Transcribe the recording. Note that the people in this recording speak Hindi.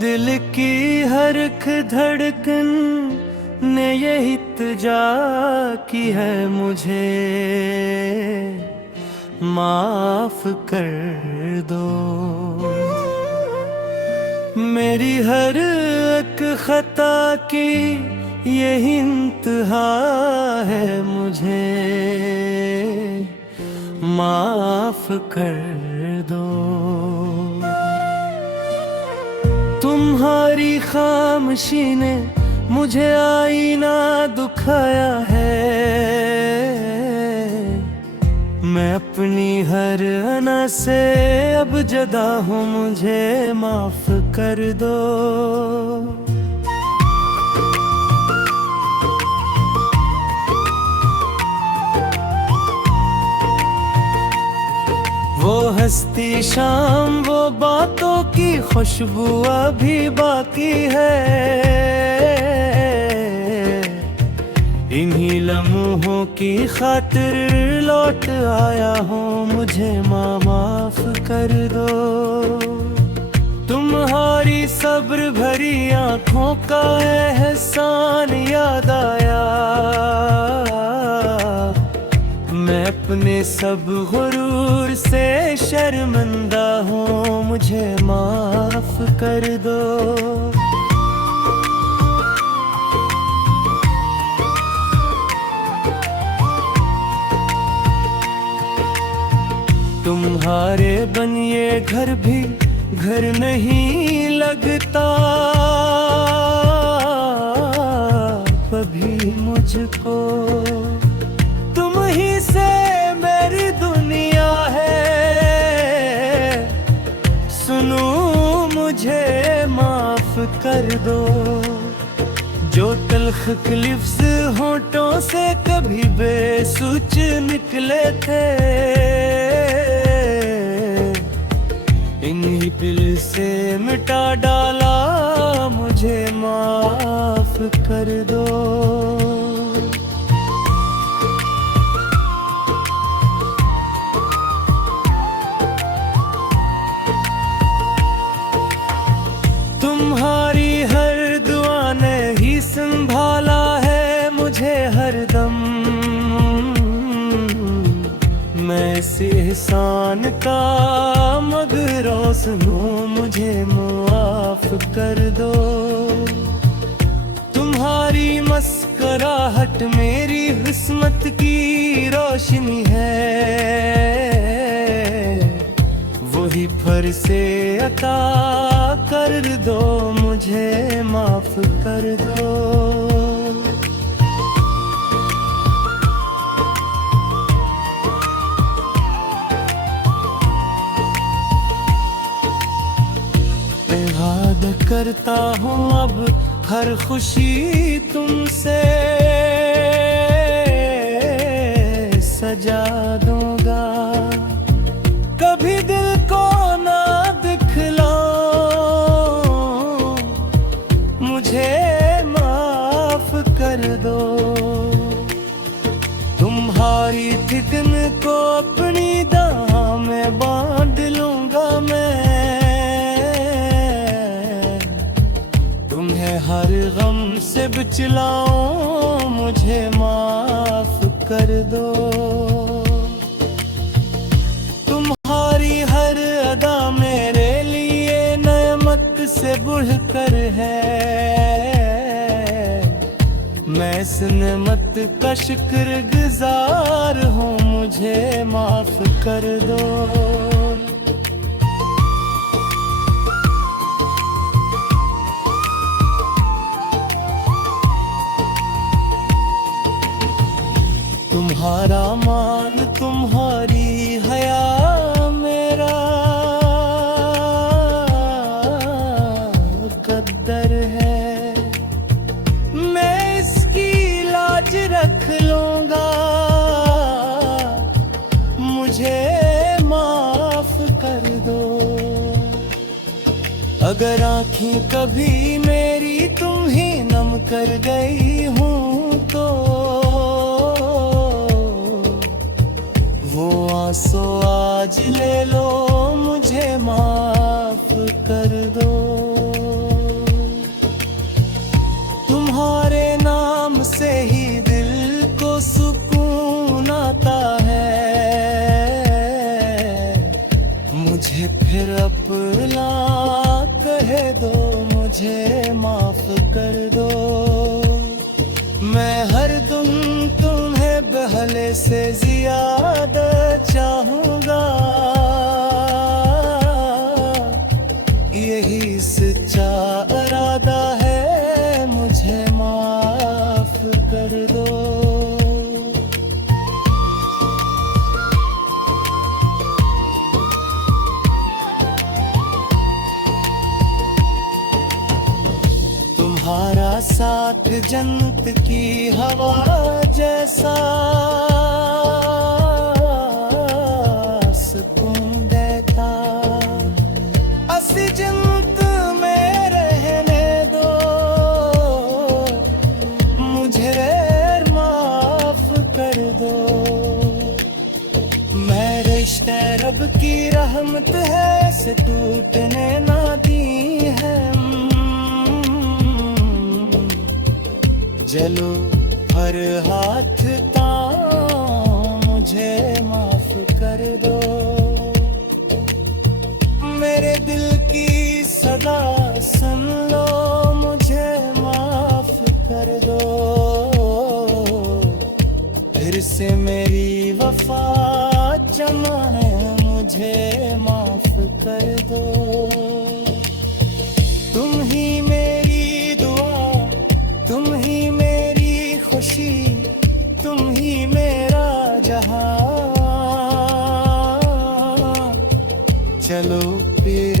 दिल की हर एक धड़कन ने ये इल्तिजा की है मुझे, माफ कर दो। मेरी हर एक खता की ये इंतहा है, मुझे माफ कर दो। तुम्हारी खामोशी ने मुझे आईना दुखाया है, मैं अपनी हर अना से अब जुदा हूँ, मुझे माफ कर दो। वो हस्ती शाम, वो बातों की खुशबू अभी बाकी है, इन्हीं लम्हों की खातिर लौट आया हूँ, मुझे माफ कर दो। तुम्हारी सब्र भरी आँखों का एहसान याद आया, मैं अपने सब गुरूर से शर्मिंदा हूँ, मुझे माफ कर दो। तुम्हारे बनिए घर भी घर नहीं लगता, कभी मुझको तुम ही से मेरी दुनिया है, सुनो मुझे माफ कर दो। जो तल्ख लिफ्ज़ होंठों से कभी बेसुच निकले थे, इन्हीं दिल से मिटा डाला, मुझे माफ कर दो। तुम्हारी हर दुआ ने ही संभाला है मुझे हरदम, मैं इस एहसान का मगरों सुनो, मुझे माफ कर दो। तुम्हारी मस्कराहट मेरी किस्मत की रोशनी है, वही फर से अता कर दो, मुझे माफ कर दो। वादा करता हूँ अब हर खुशी तुमसे सजा दूंगा, कभी दिल को ना दिखलाऊं, मुझे माफ कर दो। तुम्हारी थिकन को अपनी दाह में बांध लूंगा मैं, तुम्हें हर गम से बचलाऊं, मुझे माफ कर दो। तुम्हारी हर अदा मेरे लिए नेमत से बढ़कर है, मैं इस नेमत का शुक्रगुजार हूँ, मुझे माफ कर दो। तुम्हारा मान तुम्हारी हया मेरा कद्दर है, मैं इसकी लाज रख लूंगा, मुझे माफ कर दो। अगर आँखें कभी मेरी तुम ही नम कर गई हूँ तो वो आंसू आज ले लो, मुझे माफ कर दो। मुझे माफ कर दो। मैं हरदम तुम्हें पहले से ज्यादा चाहूँगा, यही सच्चा इरादा है, मुझे माफ कर दो। तुम्हारा साथ जन्नत की हवा जैसा सुकून देता, असली जन्नत में रहने दो, मुझे माफ कर दो। मैं रिश्ते रब की रहमत है से टूटने ना दी है। चलो हर हाथ तां मुझे माफ कर दो। मेरे दिल की सदा सुन लो, मुझे माफ कर दो। फिर से मेरी वफा जमा है, मुझे माफ कर दो। तुम ही मेरी दुआ, तुम ही मेरी खुशी, तुम ही मेरा जहां। चलो फिर